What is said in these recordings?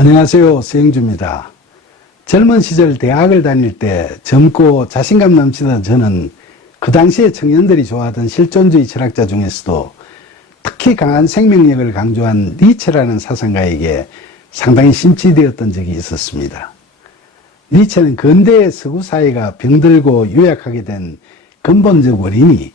안녕하세요. 서영주입니다. 젊은 시절 대학을 다닐 때 젊고 자신감 넘치던 저는 그 당시에 청년들이 좋아하던 실존주의 철학자 중에서도 특히 강한 생명력을 강조한 니체라는 사상가에게 상당히 심취되었던 적이 있었습니다. 니체는 근대의 서구 사회가 병들고 유약하게 된 근본적 원인이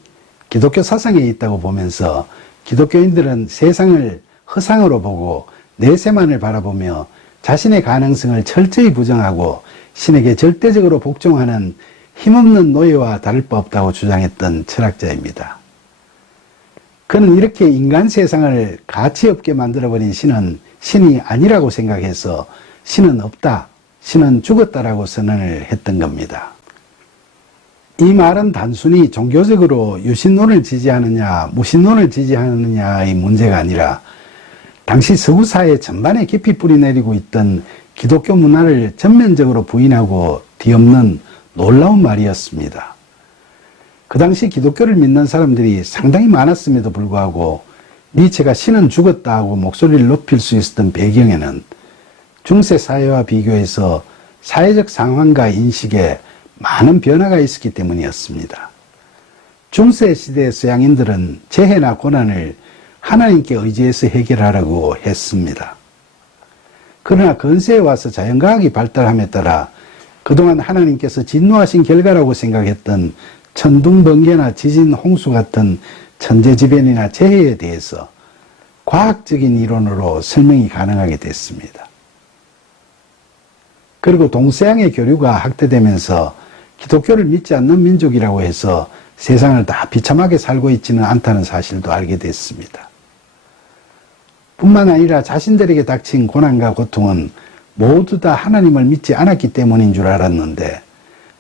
기독교 사상에 있다고 보면서 기독교인들은 세상을 허상으로 보고 내세만을 바라보며 자신의 가능성을 철저히 부정하고 신에게 절대적으로 복종하는 힘없는 노예와 다를 바 없다고 주장했던 철학자입니다. 그는 이렇게 인간 세상을 가치 없게 만들어버린 신은 신이 아니라고 생각해서 신은 없다, 신은 죽었다라고 선언을 했던 겁니다. 이 말은 단순히 종교적으로 유신론을 지지하느냐 무신론을 지지하느냐의 문제가 아니라 당시 서구 사회 전반에 깊이 뿌리내리고 있던 기독교 문화를 전면적으로 부인하고 뒤엎는 놀라운 말이었습니다. 그 당시 기독교를 믿는 사람들이 상당히 많았음에도 불구하고 니체가 신은 죽었다 하고 목소리를 높일 수 있었던 배경에는 중세 사회와 비교해서 사회적 상황과 인식에 많은 변화가 있었기 때문이었습니다. 중세 시대의 서양인들은 재해나 고난을 하나님께 의지해서 해결하라고 했습니다. 그러나 근세에 와서 자연과학이 발달함에 따라 그동안 하나님께서 진노하신 결과라고 생각했던 천둥, 번개나 지진, 홍수 같은 천재지변이나 재해에 대해서 과학적인 이론으로 설명이 가능하게 됐습니다. 그리고 동서양의 교류가 확대되면서 기독교를 믿지 않는 민족이라고 해서 세상을 다 비참하게 살고 있지는 않다는 사실도 알게 됐습니다. 뿐만 아니라 자신들에게 닥친 고난과 고통은 모두 다 하나님을 믿지 않았기 때문인 줄 알았는데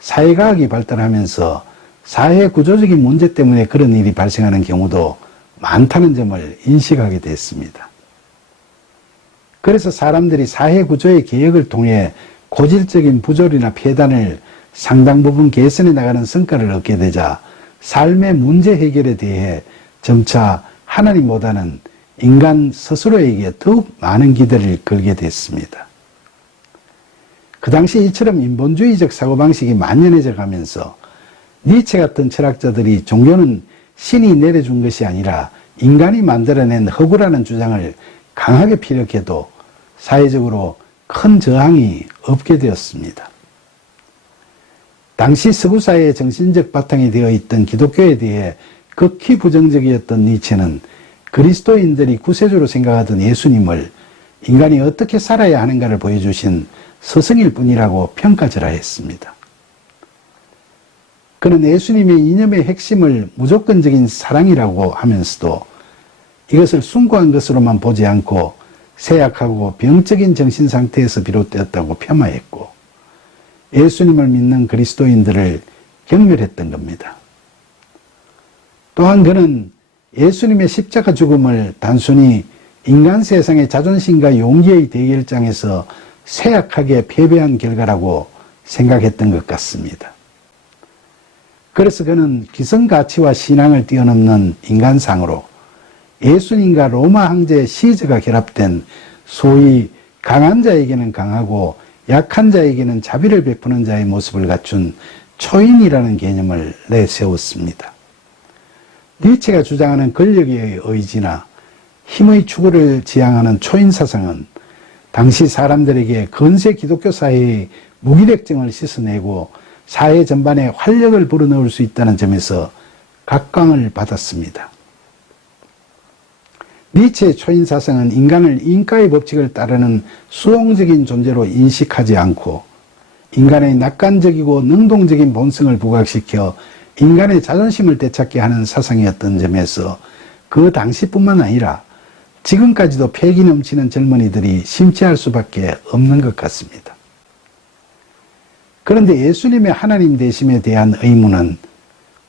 사회과학이 발달하면서 사회 구조적인 문제 때문에 그런 일이 발생하는 경우도 많다는 점을 인식하게 됐습니다. 그래서 사람들이 사회 구조의 개혁을 통해 고질적인 부조리나 폐단을 상당 부분 개선해 나가는 성과를 얻게 되자 삶의 문제 해결에 대해 점차 하나님보다는 인간 스스로에게 더욱 많은 기대를 걸게 됐습니다. 그 당시 이처럼 인본주의적 사고방식이 만연해져 가면서 니체 같은 철학자들이 종교는 신이 내려준 것이 아니라 인간이 만들어낸 허구라는 주장을 강하게 피력해도 사회적으로 큰 저항이 없게 되었습니다. 당시 서구사회의 정신적 바탕이 되어 있던 기독교에 대해 극히 부정적이었던 니체는 그리스도인들이 구세주로 생각하던 예수님을 인간이 어떻게 살아야 하는가를 보여주신 스승일 뿐이라고 평가절하했습니다. 그는 예수님의 이념의 핵심을 무조건적인 사랑이라고 하면서도 이것을 숭고한 것으로만 보지 않고 쇠약하고 병적인 정신 상태에서 비롯되었다고 폄하했고 예수님을 믿는 그리스도인들을 경멸했던 겁니다. 또한 그는 예수님의 십자가 죽음을 단순히 인간 세상의 자존심과 용기의 대결장에서 쇠약하게 패배한 결과라고 생각했던 것 같습니다. 그래서 그는 기성가치와 신앙을 뛰어넘는 인간상으로 예수님과 로마 황제 시저가 결합된 소위 강한 자에게는 강하고 약한 자에게는 자비를 베푸는 자의 모습을 갖춘 초인이라는 개념을 내세웠습니다. 니체가 주장하는 권력의 의지나 힘의 추구를 지향하는 초인 사상은 당시 사람들에게 근세 기독교 사회의 무기력증을 씻어내고 사회 전반에 활력을 불어넣을 수 있다는 점에서 각광을 받았습니다. 니체의 초인 사상은 인간을 인과의 법칙을 따르는 수용적인 존재로 인식하지 않고 인간의 낙관적이고 능동적인 본성을 부각시켜 인간의 자존심을 되찾게 하는 사상이었던 점에서 그 당시뿐만 아니라 지금까지도 패기 넘치는 젊은이들이 심취할 수밖에 없는 것 같습니다. 그런데 예수님의 하나님 되심에 대한 의문은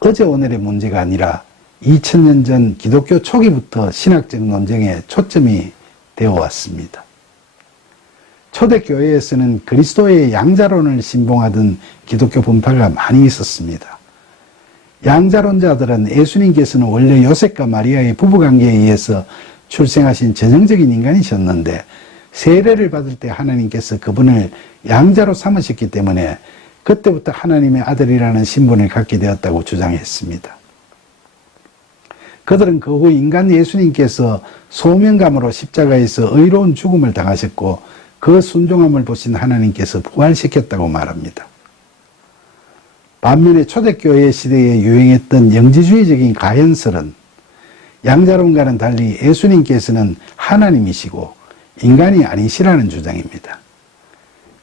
어제 오늘의 문제가 아니라 2000년 전 기독교 초기부터 신학적 논쟁에 초점이 되어 왔습니다. 초대교회에서는 그리스도의 양자론을 신봉하던 기독교 분파가 많이 있었습니다. 양자론자들은 예수님께서는 원래 요셉과 마리아의 부부관계에 의해서 출생하신 전형적인 인간이셨는데 세례를 받을 때 하나님께서 그분을 양자로 삼으셨기 때문에 그때부터 하나님의 아들이라는 신분을 갖게 되었다고 주장했습니다. 그들은 그 후 인간 예수님께서 소명감으로 십자가에서 의로운 죽음을 당하셨고 그 순종함을 보신 하나님께서 부활시켰다고 말합니다. 반면에 초대교회 시대에 유행했던 영지주의적인 가현설은 양자론과는 달리 예수님께서는 하나님이시고 인간이 아니시라는 주장입니다.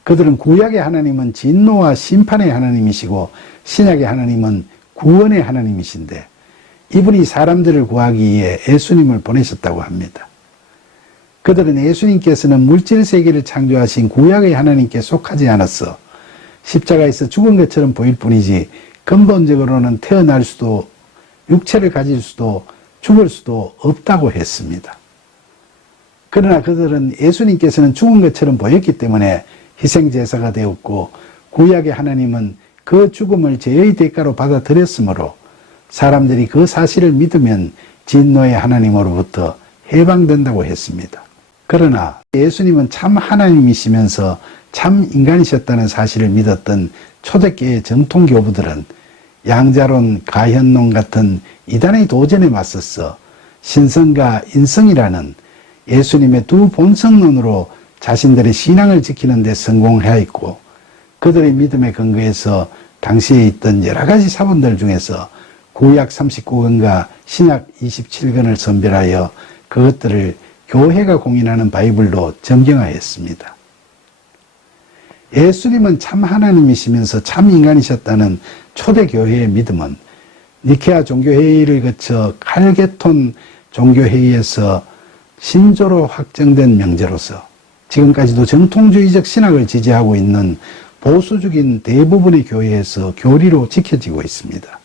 그들은 구약의 하나님은 진노와 심판의 하나님이시고 신약의 하나님은 구원의 하나님이신데 이분이 사람들을 구하기 위해 예수님을 보내셨다고 합니다. 그들은 예수님께서는 물질 세계를 창조하신 구약의 하나님께 속하지 않았어 십자가에서 죽은 것처럼 보일 뿐이지 근본적으로는 태어날 수도 육체를 가질 수도 죽을 수도 없다고 했습니다. 그러나 그들은 예수님께서는 죽은 것처럼 보였기 때문에 희생제사가 되었고 구약의 하나님은 그 죽음을 죄의 대가로 받아들였으므로 사람들이 그 사실을 믿으면 진노의 하나님으로부터 해방된다고 했습니다. 그러나 예수님은 참 하나님이시면서 참 인간이셨다는 사실을 믿었던 초대교회 정통교부들은 양자론, 가현론 같은 이단의 도전에 맞서서 신성과 인성이라는 예수님의 두 본성론으로 자신들의 신앙을 지키는 데 성공하였고 그들의 믿음에 근거해서 당시에 있던 여러 가지 사본들 중에서 구약 39권과 신약 27권을 선별하여 그것들을 교회가 공인하는 바이블로 정경하였습니다. 예수님은 참 하나님이시면서 참 인간이셨다는 초대교회의 믿음은 니케아 종교회의를 거쳐 칼게톤 종교회의에서 신조로 확정된 명제로서 지금까지도 정통주의적 신학을 지지하고 있는 보수적인 대부분의 교회에서 교리로 지켜지고 있습니다.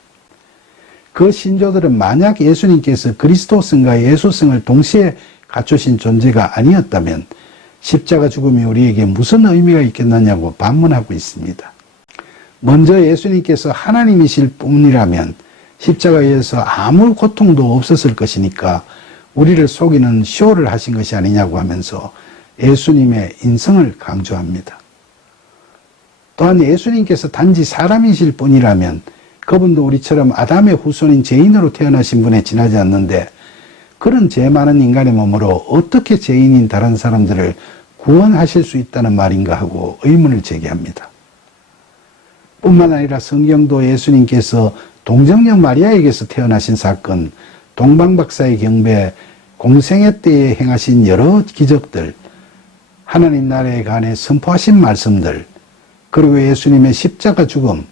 그 신조들은 만약 예수님께서 그리스도성과 예수성을 동시에 갖추신 존재가 아니었다면 십자가 죽음이 우리에게 무슨 의미가 있겠느냐고 반문하고 있습니다. 먼저 예수님께서 하나님이실 뿐이라면 십자가에서 아무 고통도 없었을 것이니까 우리를 속이는 쇼를 하신 것이 아니냐고 하면서 예수님의 인성을 강조합니다. 또한 예수님께서 단지 사람이실 뿐이라면 그분도 우리처럼 아담의 후손인 죄인으로 태어나신 분에 지나지 않는데 그런 죄 많은 인간의 몸으로 어떻게 죄인인 다른 사람들을 구원하실 수 있다는 말인가 하고 의문을 제기합니다. 뿐만 아니라 성경도 예수님께서 동정녀 마리아에게서 태어나신 사건, 동방박사의 경배, 공생애 때에 행하신 여러 기적들, 하나님 나라에 관해 선포하신 말씀들, 그리고 예수님의 십자가 죽음,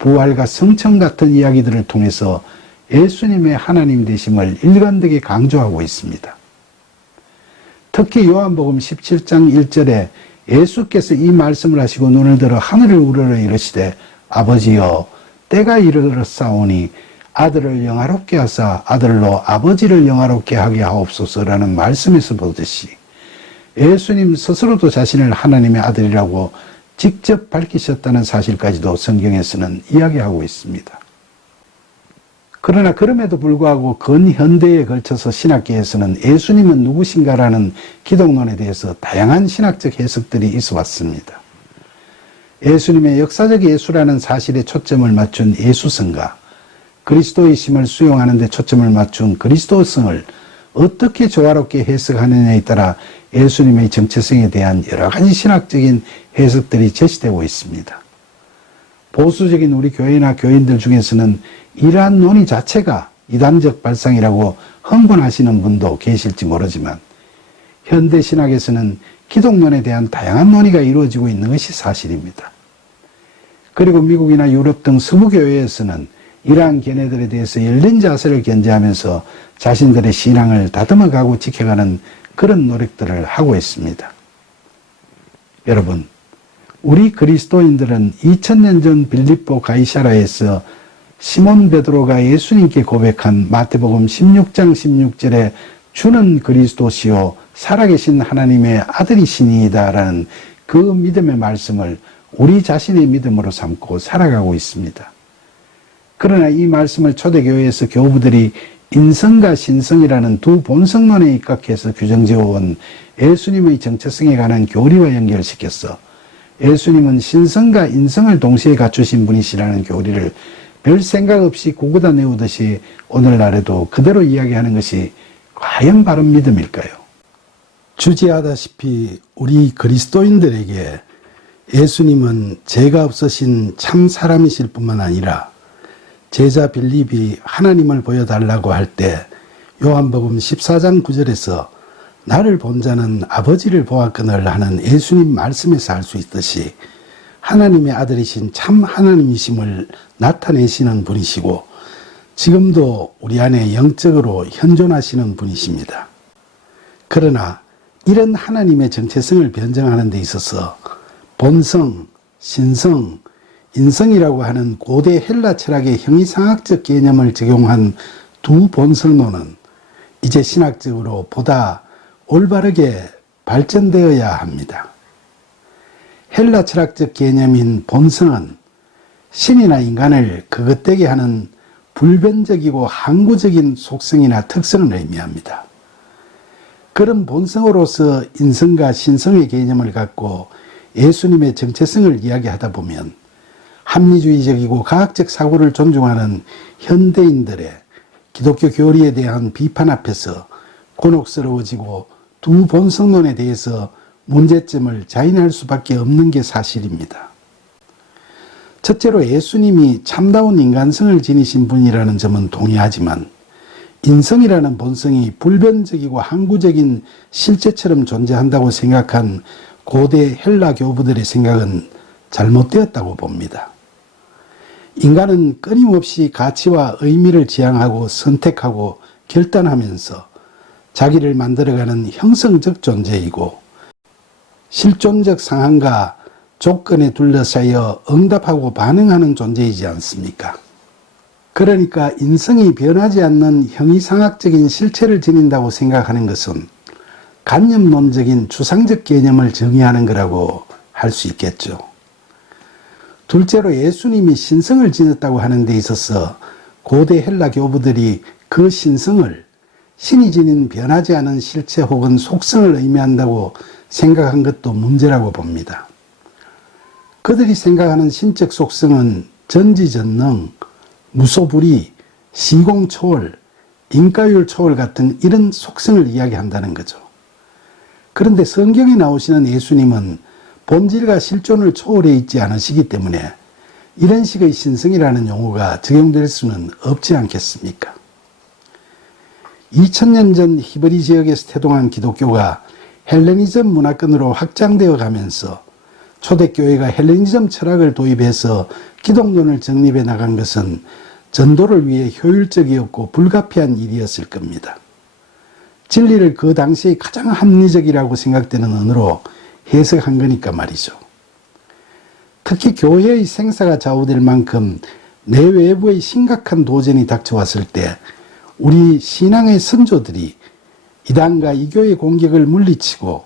부활과 성천 같은 이야기들을 통해서 예수님의 하나님 되심을 일관되게 강조하고 있습니다. 특히 요한복음 17장 1절에 예수께서 이 말씀을 하시고 눈을 들어 하늘을 우러러 이르시되 아버지여 때가 이르렀사오니 아들을 영화롭게 하사 아들로 아버지를 영화롭게 하게 하옵소서라는 말씀에서 보듯이 예수님 스스로도 자신을 하나님의 아들이라고 직접 밝히셨다는 사실까지도 성경에서는 이야기하고 있습니다. 그러나 그럼에도 불구하고 근현대에 걸쳐서 신학계에서는 예수님은 누구신가라는 기독론에 대해서 다양한 신학적 해석들이 있어 왔습니다. 예수님의 역사적 예수라는 사실에 초점을 맞춘 예수성과 그리스도이심을 수용하는 데 초점을 맞춘 그리스도성을 어떻게 조화롭게 해석하느냐에 따라 예수님의 정체성에 대한 여러 가지 신학적인 해석들이 제시되고 있습니다. 보수적인 우리 교회나 교인들 중에서는 이러한 논의 자체가 이단적 발상이라고 흥분하시는 분도 계실지 모르지만 현대 신학에서는 기독론에 대한 다양한 논의가 이루어지고 있는 것이 사실입니다. 그리고 미국이나 유럽 등 서구 교회에서는 이러한 견해들에 대해서 열린 자세를 견지하면서 자신들의 신앙을 다듬어가고 지켜가는 그런 노력들을 하고 있습니다. 여러분, 우리 그리스도인들은 2000년 전 빌립보 가이사라에서 시몬 베드로가 예수님께 고백한 마태복음 16장 16절에 주는 그리스도시요 살아계신 하나님의 아들이시니이다라는 그 믿음의 말씀을 우리 자신의 믿음으로 삼고 살아가고 있습니다. 그러나 이 말씀을 초대교회에서 교부들이 인성과 신성이라는 두 본성론에 입각해서 규정지어온 예수님의 정체성에 관한 교리와 연결시켰어 예수님은 신성과 인성을 동시에 갖추신 분이시라는 교리를 별 생각 없이 구구다 내우듯이 오늘날에도 그대로 이야기하는 것이 과연 바른 믿음일까요? 주지하다시피 우리 그리스도인들에게 예수님은 죄가 없으신 참 사람이실 뿐만 아니라 제자 빌립이 하나님을 보여달라고 할 때 요한복음 14장 9절에서 나를 본 자는 아버지를 보았거늘 하는 예수님 말씀에서 알 수 있듯이 하나님의 아들이신 참 하나님이심을 나타내시는 분이시고 지금도 우리 안에 영적으로 현존하시는 분이십니다. 그러나 이런 하나님의 정체성을 변증하는 데 있어서 본성, 신성, 인성이라고 하는 고대 헬라 철학의 형이상학적 개념을 적용한 두 본성론은 이제 신학적으로 보다 올바르게 발전되어야 합니다. 헬라 철학적 개념인 본성은 신이나 인간을 그것되게 하는 불변적이고 항구적인 속성이나 특성을 의미합니다. 그런 본성으로서 인성과 신성의 개념을 갖고 예수님의 정체성을 이야기하다 보면 합리주의적이고 과학적 사고를 존중하는 현대인들의 기독교 교리에 대한 비판 앞에서 곤혹스러워지고 두 본성론에 대해서 문제점을 자인할 수밖에 없는 게 사실입니다. 첫째로 예수님이 참다운 인간성을 지니신 분이라는 점은 동의하지만 인성이라는 본성이 불변적이고 항구적인 실체처럼 존재한다고 생각한 고대 헬라 교부들의 생각은 잘못되었다고 봅니다. 인간은 끊임없이 가치와 의미를 지향하고 선택하고 결단하면서 자기를 만들어가는 형성적 존재이고 실존적 상황과 조건에 둘러싸여 응답하고 반응하는 존재이지 않습니까? 그러니까 인성이 변하지 않는 형이상학적인 실체를 지닌다고 생각하는 것은 관념론적인 추상적 개념을 정의하는 거라고 할 수 있겠죠. 둘째로 예수님이 신성을 지녔다고 하는 데 있어서 고대 헬라 교부들이 그 신성을 신이 지닌 변하지 않은 실체 혹은 속성을 의미한다고 생각한 것도 문제라고 봅니다. 그들이 생각하는 신적 속성은 전지전능, 무소불위, 시공초월, 인가율 초월 같은 이런 속성을 이야기한다는 거죠. 그런데 성경에 나오시는 예수님은 본질과 실존을 초월해 있지 않으시기 때문에 이런 식의 신성이라는 용어가 적용될 수는 없지 않겠습니까? 2000년 전 히브리 지역에서 태동한 기독교가 헬레니즘 문화권으로 확장되어 가면서 초대교회가 헬레니즘 철학을 도입해서 기독론을 정립해 나간 것은 전도를 위해 효율적이었고 불가피한 일이었을 겁니다. 진리를 그 당시에 가장 합리적이라고 생각되는 언어로 해석한 거니까 말이죠. 특히 교회의 생사가 좌우될 만큼 내외부의 심각한 도전이 닥쳐왔을 때 우리 신앙의 선조들이 이단과 이교의 공격을 물리치고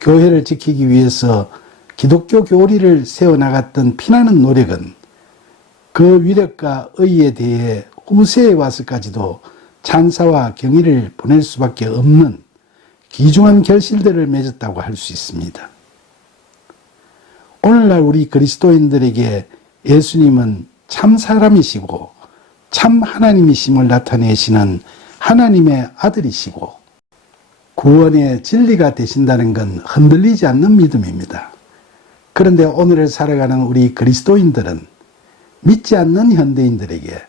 교회를 지키기 위해서 기독교 교리를 세워나갔던 피나는 노력은 그 위력과 의의에 대해 후세에 와서까지도 찬사와 경의를 보낼 수밖에 없는 귀중한 결실들을 맺었다고 할 수 있습니다. 오늘날 우리 그리스도인들에게 예수님은 참 사람이시고 참 하나님이심을 나타내시는 하나님의 아들이시고 구원의 진리가 되신다는 건 흔들리지 않는 믿음입니다. 그런데 오늘을 살아가는 우리 그리스도인들은 믿지 않는 현대인들에게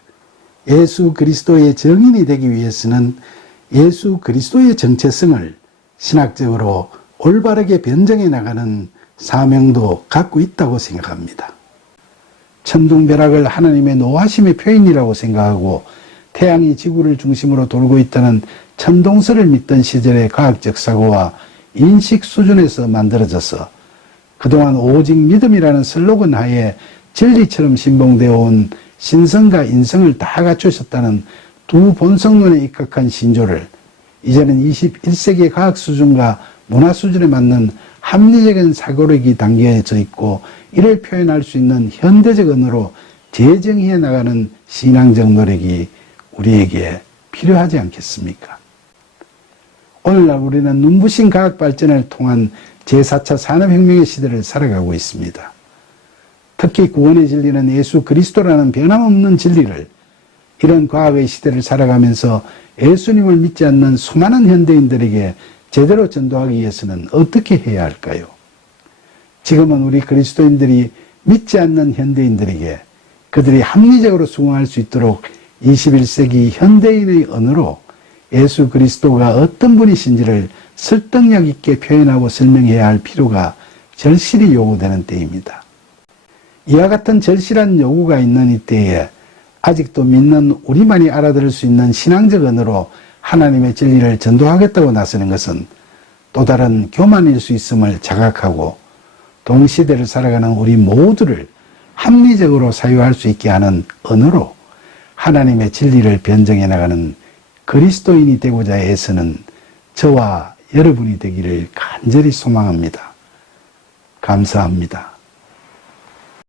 예수 그리스도의 증인이 되기 위해서는 예수 그리스도의 정체성을 신학적으로 올바르게 변증해 나가는 사명도 갖고 있다고 생각합니다. 천둥벼락을 하나님의 노하심의 표현이라고 생각하고 태양이 지구를 중심으로 돌고 있다는 천동설을 믿던 시절의 과학적 사고와 인식 수준에서 만들어져서 그동안 오직 믿음이라는 슬로건 하에 진리처럼 신봉되어 온 신성과 인성을 다 갖추셨다는 두 본성론에 입각한 신조를 이제는 21세기의 과학 수준과 문화 수준에 맞는 합리적인 사고력이 담겨져 있고 이를 표현할 수 있는 현대적 언어로 재정해 나가는 신앙적 노력이 우리에게 필요하지 않겠습니까? 오늘날 우리는 눈부신 과학 발전을 통한 제4차 산업혁명의 시대를 살아가고 있습니다. 특히 구원의 진리는 예수 그리스도라는 변함없는 진리를 이런 과학의 시대를 살아가면서 예수님을 믿지 않는 수많은 현대인들에게 제대로 전도하기 위해서는 어떻게 해야 할까요? 지금은 우리 그리스도인들이 믿지 않는 현대인들에게 그들이 합리적으로 수긍할 수 있도록 21세기 현대인의 언어로 예수 그리스도가 어떤 분이신지를 설득력 있게 표현하고 설명해야 할 필요가 절실히 요구되는 때입니다. 이와 같은 절실한 요구가 있는 이때에 아직도 믿는 우리만이 알아들을 수 있는 신앙적 언어로 하나님의 진리를 전도하겠다고 나서는 것은 또 다른 교만일 수 있음을 자각하고 동시대를 살아가는 우리 모두를 합리적으로 사유할 수 있게 하는 언어로 하나님의 진리를 변증해 나가는 그리스도인이 되고자 애쓰는 저와 여러분이 되기를 간절히 소망합니다. 감사합니다.